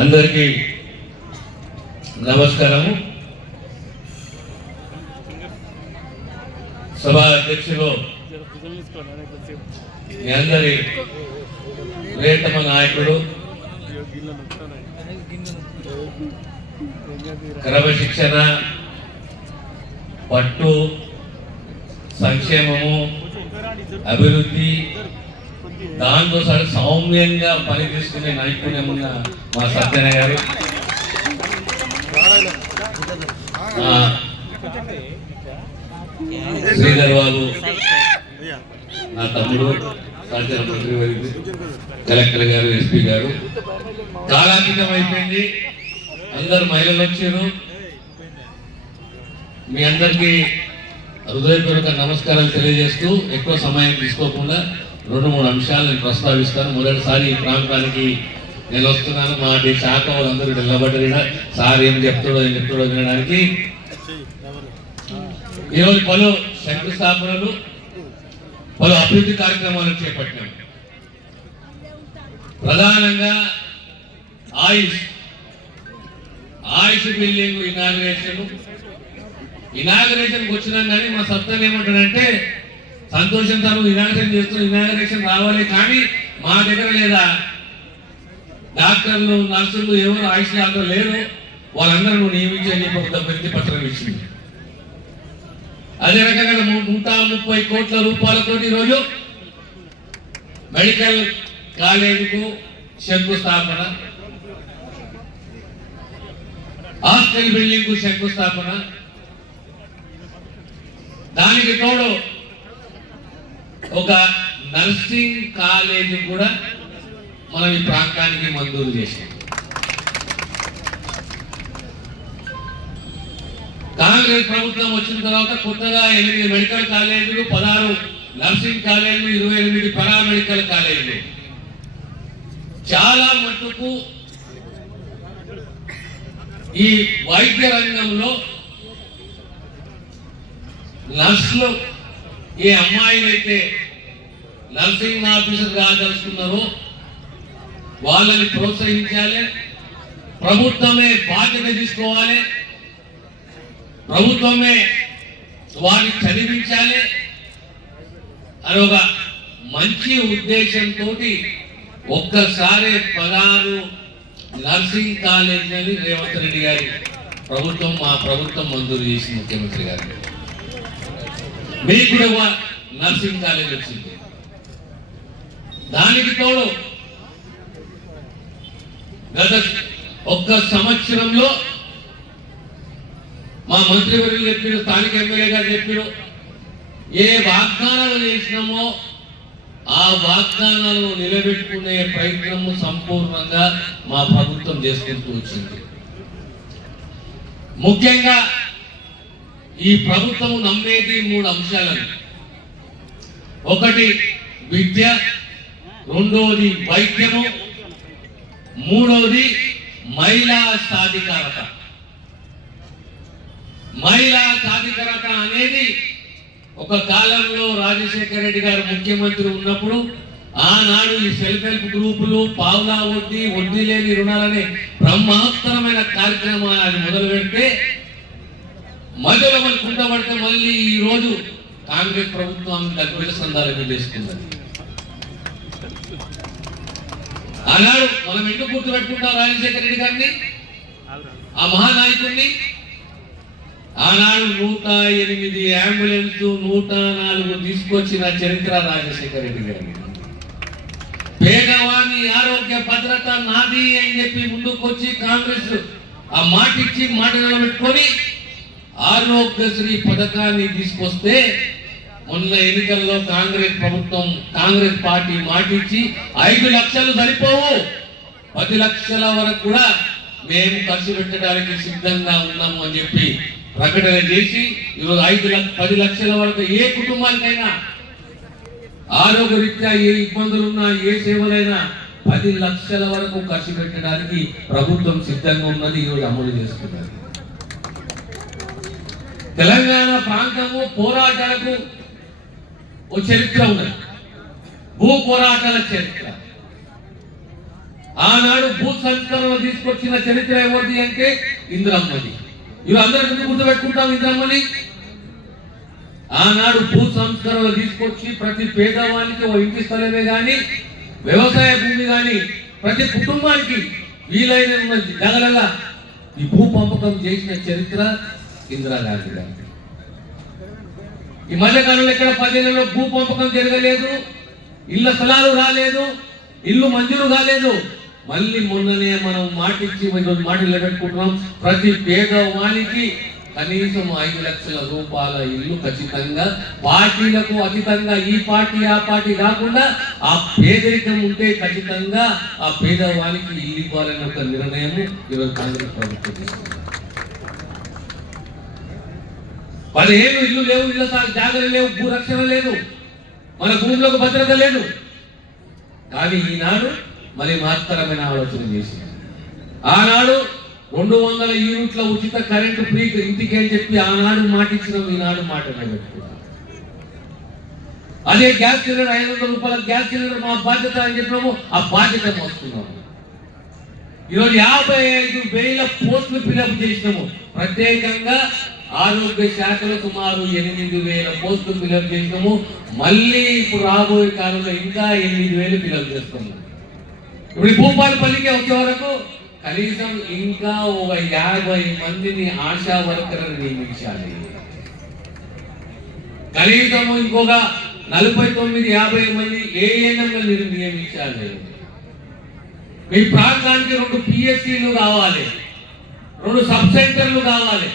అందరికీ నమస్కారము. సభా అధ్యక్షులు మీ అందరి ప్రియతమ నాయకుడు, క్రమశిక్షణ, పట్టు, సంక్షేమము, అభివృద్ధి, దాంతో సౌమ్యంగా పని తీసుకునే నైపుణ్యం ఉన్న మా సత్యన గారు, శ్రీధర్ బాబు, నా తమ్ముడు సహచర మంత్రి వారికి, కలెక్టర్ గారు, ఎస్పీ గారు. కాలాతీతం అయిపోయింది, అందరు మహిళలు వచ్చారు. మీ అందరికీ హృదయపూర్వక నమస్కారాలు తెలియజేస్తూ ఎక్కువ సమయం తీసుకోకుండా 2-3 అంశాలు నేను ప్రస్తావిస్తాను. మొదటిసారి ఈ ప్రాంతానికి నేను వస్తున్నాను. మా శాఖ వాళ్ళందరూ నిలబడ్డ సార్ ఏం చెప్తాడో వినడానికి. ఈరోజు పలు శంకుస్థాపనలు, పలు అభివృద్ధి కార్యక్రమాలు చేపట్టాం. ప్రధానంగా ఆయుష్ బిల్డింగ్ ఇనాగరేషన్ వచ్చినాం. కానీ మా సత్తాన్ని ఏమంటాడంటే, సంతోషం సార్ ఇనాగరేషన్ చేస్తున్నాం, ఇనాగరేషన్ రావాలి, కానీ మా దగ్గర లేదా డాక్టర్లు, నర్సులు, ఎవరు ఆయుష్ డాక్టర్ లేరు, వాళ్ళందరూ నువ్వు నియమించని ప్రతి పత్రం ఇచ్చింది. అదే రకంగా 130 కోట్ల రూపాయలతో ఈరోజు మెడికల్ కాలేజీకు శంకుస్థాపన, హాస్టల్ బిల్డింగ్ కు శంకుస్థాపన, దానికి తోడు ఒక నర్సింగ్ కాలేజీ కూడా మనం ఈ ప్రాంతానికి మంజూరు చేసాం. కాంగ్రెస్ ప్రభుత్వం వచ్చిన తర్వాత కొత్తగా 8 మెడికల్ కాలేజీలు, 16 నర్సింగ్ కాలేజీలు, 28 పారామెడికల్ కాలేజీలు. చాలా మట్టుకు ఈ వైద్య రంగంలో నర్సులు, ఏ అమ్మాయిలైతే నర్సింగ్ ఆఫీసర్ కాదలుచుకున్నారో వాళ్ళని ప్రోత్సహించాలి, ప్రభుత్వమే బాధ్యత తీసుకోవాలి, ప్రభుత్వమే వారిని చదివించాలి అని ఒక మంచి ఉద్దేశంతో ఒక్కసారి 16 నర్సింగ్ కాలేజీని రేవంత్ రెడ్డి గారి ప్రభుత్వం, మా ప్రభుత్వం మంజూరు చేసింది. ముఖ్యమంత్రి గారు మీకు కూడా నర్సింగ్ కాలేజ్ వచ్చింది. దానికి తోడు గత 1 సంవత్సరంలో మా మంత్రివర్యులు చెప్పారు, స్థానిక ఎమ్మెల్యే గారు చెప్పారు, ఏ వాగ్దానాలు చేసినామో ఆ వాగ్దానాలను నిలబెట్టుకునే ప్రయత్నము సంపూర్ణంగా మా ప్రభుత్వం చేసుకుంటూ వచ్చింది. ముఖ్యంగా ఈ ప్రభుత్వం నమ్మేది 3 అంశాలను. ఒకటి విద్య, రెండోది వైద్యము, మూడోది మహిళా సాధికారత. మహిళా సాధికారత అనేది ఒక కాలంలో రాజశేఖర రెడ్డి గారు ముఖ్యమంత్రి ఉన్నప్పుడు ఆనాడు ఈ సెల్ఫ్ హెల్ప్ గ్రూపులు, పావులా వడ్డీ, వడ్డీ లేని రుణాలనే బ్రహ్మోత్తరమైన కార్యక్రమాన్ని మొదలు పెడితే మధ్యలో మనం కుంటపడితే మళ్ళీ ఈ రోజు కాంగ్రెస్ ప్రభుత్వం దగ్గర సందాలకు చేసుకుంది. ఆనాడు మనం ఎందుకు గుర్తుపెట్టుకుంటాం రాజశేఖర రెడ్డి గారిని, ఆ మహానాయకుడిని? ఆనాడు 108 అంబులెన్స్, 104 తీసుకొచ్చిన చరిత్ర రాజశేఖర రెడ్డి గారి. పేదవాని ఆరోగ్య భద్రత నాది అని చెప్పి ముందుకొచ్చి కాంగ్రెస్ ఆ మాట ఇచ్చి మాట నిలబెట్టుకొని ఆరోగ్యశ్రీ పథకాన్ని తీసుకొస్తే మొన్న ఎన్నికల్లో కాంగ్రెస్ ప్రభుత్వం, కాంగ్రెస్ పార్టీ మాటిచ్చి 5 లక్షలు సరిపోవు, 10 లక్షల వరకు కూడా మేము ఖర్చు పెట్టడానికి సిద్ధంగా ఉన్నాము అని చెప్పి ప్రకటన చేసి ఈరోజు 10 లక్షల వరకు ఏ కుటుంబానికైనా ఆరోగ్యరీత్యా ఏ ఇబ్బందులున్నా, ఏ సేవలైనా 10 లక్షల వరకు ఖర్చు పెట్టడానికి ప్రభుత్వం సిద్ధంగా ఉన్నది. ఈరోజు అమలు చేస్తున్నారు. తెలంగాణ ప్రాంతము పోరాటాలకు ఓ చరిత్ర ఉన్నది, భూ పోరాటాల చరిత్ర. ఆనాడు భూ సంస్కరణ తీసుకొచ్చిన చరిత్ర ఎవరిది అంటే ఇందిరమ్మది. ఇవి అందరికీ గుర్తుపెట్టుకుంటాం ఇందిరమ్మని. ఆనాడు భూ సంస్కరణ తీసుకొచ్చి ప్రతి పేదవానికి ఓ ఇంటి స్థలమే కానీ వ్యవసాయ భూమి కానీ ప్రతి కుటుంబానికి వీలైన జగలల్లా ఈ భూ పంపకం చేసిన చరిత్ర ఇందిరాగాంధీ గారి. ఈ మధ్యకాలంలో ఎక్కడ 10 ఏళ్లలో భూ పంపకం జరగలేదు, ఇళ్ల స్థలాలు రాలేదు, ఇల్లు మంజూరు కాలేదు. మళ్ళీ మొన్ననే మనం మాటిచ్చి మాట నిలబెట్టుకుంటున్నాం. ప్రతి పేదవానికి కనీసం 5 లక్షల రూపాయల ఇల్లు ఖచ్చితంగా, పార్టీలకు అతీతంగా ఈ పార్టీ ఆ పార్టీ కాకుండా ఆ పేదరికం ఉంటే ఖచ్చితంగా ఆ పేదవానికి ఇల్లు ఇవ్వాలనే ఒక నిర్ణయం ఈరోజు కాంగ్రెస్ ప్రభుత్వం తీసుకుంది. 10 ఏళ్ళు ఇల్లు లేవు, ఇళ్ళ జాగ్రత్త లేవు, భూ రక్షణ లేదు, మన భూములకు భద్రత లేదు. కానీ ఈనాడు మరి మహత్తరమైన ఆలోచన చేసింది. ఆనాడు 200 యూనిట్ల ఉచిత కరెంటు ఫ్రీ ఇంటికి అని చెప్పి ఆనాడు మాట ఇచ్చినాం, ఈనాడు మాట నిలబెట్టుకున్నాం. అదే గ్యాస్ సిలిండర్ 500 రూపాయల గ్యాస్ సిలిండర్ మా బాధ్యత అని చెప్పినాము, ఆ బాధ్యత మోస్తున్నాము. ఈరోజు 55,000 పోస్టులు ఫిలప్ చేసినాము. ప్రత్యేకంగా ఆరోగ్య శాఖలో సుమారు 8,000 పోస్టులు ఫిలప్ చేసినాము. మళ్ళీ ఇప్పుడు రాబోయే కాలంలో ఇంకా 8,000 ఫిలప్ చేస్తాము. ఇప్పుడు భూపాలపల్లికి వచ్చే వరకు కనీసం ఇంకా ఒక 50 మందిని ఆశా వర్కర్లను నియమించాలి. కనీసం ఇంకొక 49-50 మంది ఏఎన్ఎంలను నియమించాలి. మీ ప్రాంతానికి 2 పిఎస్సీలు కావాలి, 2 సబ్ సెంటర్లు కావాలి.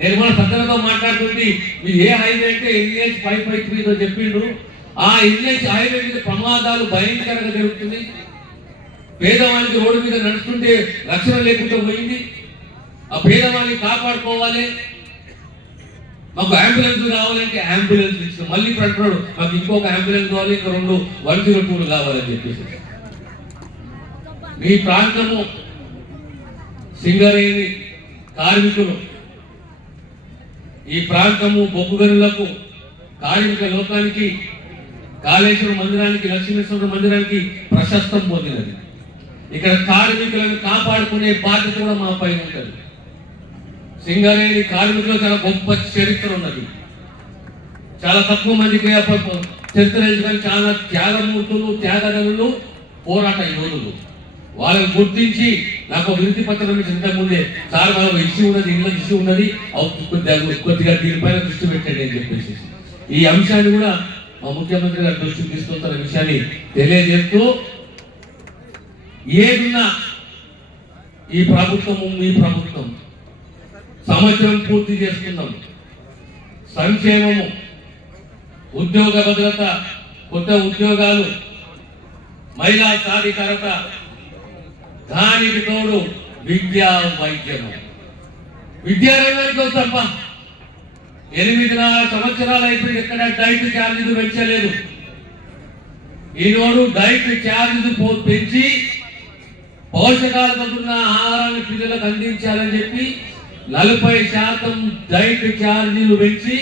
నేను మన సత్తనతో మాట్లాడుతుంది, మీరు ఏ హైవే అంటే NH 553 చెప్పిండు. ఆ NH హైవే మీద ప్రమాదాలు భయంకరంగా జరుగుతుంది. పేదవానికి రోడ్డు మీద నడుస్తుంటే రక్షణ లేకుండా పోయింది. ఆ పేదవాన్ని కాపాడుకోవాలి. మాకు అంబులెన్స్ కావాలంటే అంబులెన్స్ ఇచ్చిన మళ్ళీ అంటున్నాడు మాకు ఇంకొక అంబులెన్స్ కావాలి, ఇంకా 2 102 కావాలని చెప్పేసి. మీ ప్రాంతము సింగరేణి కార్మికులు, ఈ ప్రాంతము బొగ్గు గనులకు, కార్మిక లోకానికి, కాళేశ్వరం మందిరానికి, లక్ష్మీనరసింహ మందిరానికి ప్రశస్తం పొందినది. ఇక్కడ కార్మికులను కాపాడుకునే బాధ్యత కూడా మా పైన ఉంటుంది. సింగరేణి కార్మికులు చాలా గొప్ప చరిత్ర ఉన్నది. చాలా తక్కువ మందికి చరిత్ర కానీ చాలా త్యాగమూర్తులు, త్యాగదనులు, పోరాట యోధులు. వాళ్ళని గుర్తించి నాకు వినతి పత్రం ఇంతకుముందే సార్ మనకు ఇష్యూ ఉన్నది, ఇళ్ళకి ఇష్యూ ఉన్నది, కొద్దిగా దీనిపైన దృష్టి పెట్టండి అని చెప్పేసి ఈ అంశాన్ని కూడా మా ముఖ్యమంత్రి గారు దృష్టికి తీసుకొస్తున్న విషయాన్ని తెలియజేస్తూ, ఏదున్నా ఈ ప్రభుత్వము మీ ప్రభుత్వం సంవత్సరం పూర్తి చేసుకుందాం. సంక్షేమము, ఉద్యోగ భద్రత, కొత్త ఉద్యోగాలు, మహిళా సాధికారత, దానికి తోడు విద్యా వైద్యము. విద్యారంగానికి వస్తాం. 8 సంవత్సరాలు అయిపోయి ఎక్కడ డైట్ ఛార్జీలు పెంచలేదు. ఈరోజు డైట్ ఛార్జీలు పెంచి పోషకాలతో ఉన్న ఆహారాన్ని పిల్లలకు అందించాలని చెప్పి 40% డైట్ ఛార్జీలు పెంచి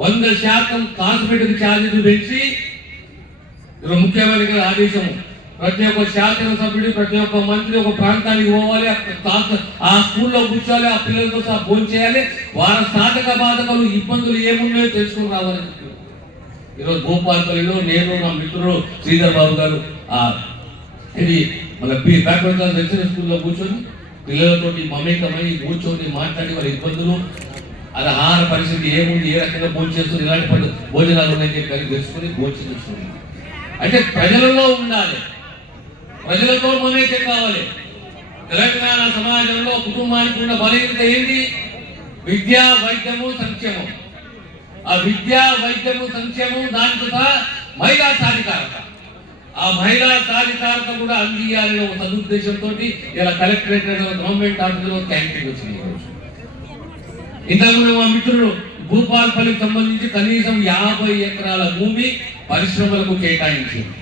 100% కాస్మెటిక్ ఛార్జీలు పెంచి ముఖ్యమంత్రి గారి ఆదేశము. ప్రతి ఒక్క శాసనసభ్యుడు, ప్రతి ఒక్క మంత్రి ఒక ప్రాంతానికి పోవాలి, ఆ స్కూల్లో కూర్చోవాలి, ఆ పిల్లలతో సహా భోజనం చేయాలి, వారి సాధక బాధకాలు ఇబ్బందులు ఏమున్నాయో తెలుసుకుని రావాలని. ఈరోజు భూపాలపల్లిలో నేను, నా మిత్రుడు శ్రీధర్ బాబు గారు ఇది మన బ్యాక్వర్డ్ క్లాస్ రెసిడెన్షియల్ స్కూల్లో కూర్చొని పిల్లలతోటి మమేకమై కూర్చొని మాట్లాడి వారి ఇబ్బందులు, అది ఆహార పరిస్థితి ఏముంది, ఏ రకంగా భోజనం చేస్తుంది, ఇలాంటి భోజనాలు ఉన్నాయని చెప్పి తెలుసుకొని భోజనం చేస్తుంది. అంటే ప్రజలలో ఉండాలి, ప్రజలతో మమేకం కావాలి. తెలంగాణ సమాజంలో కుటుంబానికి ఉన్న బలహీనత ఏంటి? విద్యా, వైద్యము, సంక్షేమం. ఆ విద్యా, వైద్యము, సంక్షేమం, దాంతో సహా మహిళా సాధికారత. ఆ మహిళా సాధికారత కూడా అందియాలని ఒక సదుద్దేశంతో ఇలా కలెక్టరేట్ గవర్నమెంట్ ఆఫీసులో క్యాంటీన్ వచ్చింది. ఇంతకుముందు మా మిత్రులు భూపాలపల్లికి సంబంధించి కనీసం 50 ఎకరాల భూమి పరిశ్రమలకు కేటాయించింది.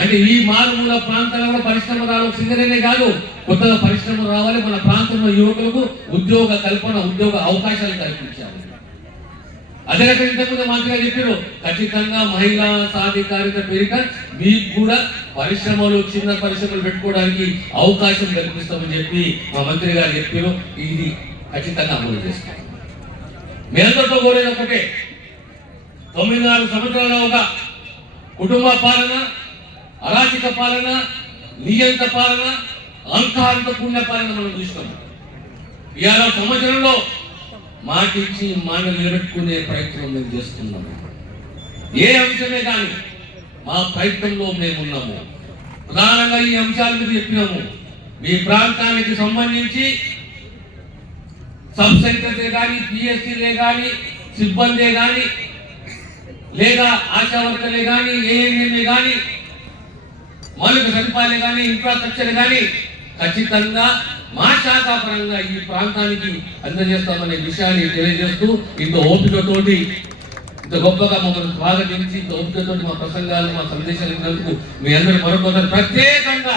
అంటే ఈ మారుమూల ప్రాంతాలలో పరిశ్రమ రావాలి, సింగరేనే కాదు, కొత్తగా పరిశ్రమ రావాలి, మన ప్రాంతంలో యువకులకు ఉద్యోగ కల్పన, ఉద్యోగ అవకాశాలు కల్పించాలి. అదే రకంగా ఇంతకుముందు మంత్రిగా చెప్పారు, ఖచ్చితంగా మహిళా సాధికారిత పేరిట మీకు కూడా పరిశ్రమలు, చిన్న పరిశ్రమలు పెట్టుకోవడానికి అవకాశం కల్పిస్తామని చెప్పి మా మంత్రి గారు చెప్పారు. ఇది ఖచ్చితంగా అమలు చేస్తాం. మీ అందరితో కోరేది ఒకటే, 9 సంవత్సరాలుగా కుటుంబ పాలన, అరాచక పాలన, నియంత పాలన, అహంకారంతో కూడిన పాలన మనం చూస్తాం. ఇవాళ సంవత్సరంలో మాట ఇచ్చి మాట నిలబెట్టుకునే ప్రయత్నం మేము చేస్తున్నాము. ఏ అంశమే కానీ మా ప్రయత్నంలో మేమున్నాము. ప్రధానంగా ఈ అంశాల మీద చెప్పినాము. మీ ప్రాంతానికి సంబంధించి సబ్ సెంటర్లే కానీ, పిఎస్సీలే కానీ, సిబ్బందే కానీ, లేదా ఆశా వర్కర్లే కానీ, ఏఎన్ఎంఏ కానీ, మౌలిక సదుపాయాలే కానీ, ఇన్ఫ్రాస్ట్రక్చర్ కానీ ఖచ్చితంగా మా శాఖ పరంగా ఈ ప్రాంతానికి అందజేస్తామనే విషయాన్ని తెలియజేస్తూ, ఇంత ఓపికతోటి ఇంత గొప్పగా మమ్మల్ని స్వాగతించి ఇంత ఓపికతోటి మా ప్రసంగాలు, మా సందేశాలు ఇచ్చినందుకు మీ అందరి మరొకసారి ప్రత్యేకంగా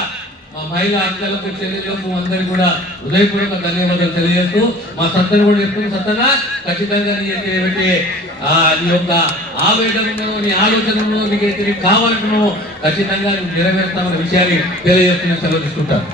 మా మహిళా అక్కలకు, చెల్లెలకు అందరికీ కూడా హృదయపూర్వక ధన్యవాదాలు తెలియజేస్తూ, మా సత్తను కూడా చెప్తున్న సత్తన ఖచ్చితంగా నీ యొక్క ఆవేదనలో, నీ ఆలోచనలో నీకు కావాలనుకున్నావు ఖచ్చితంగా నువ్వు నెరవేరుస్తామన్న విషయాన్ని తెలియజేస్తున్న సెలవు తీసుకుంటాను.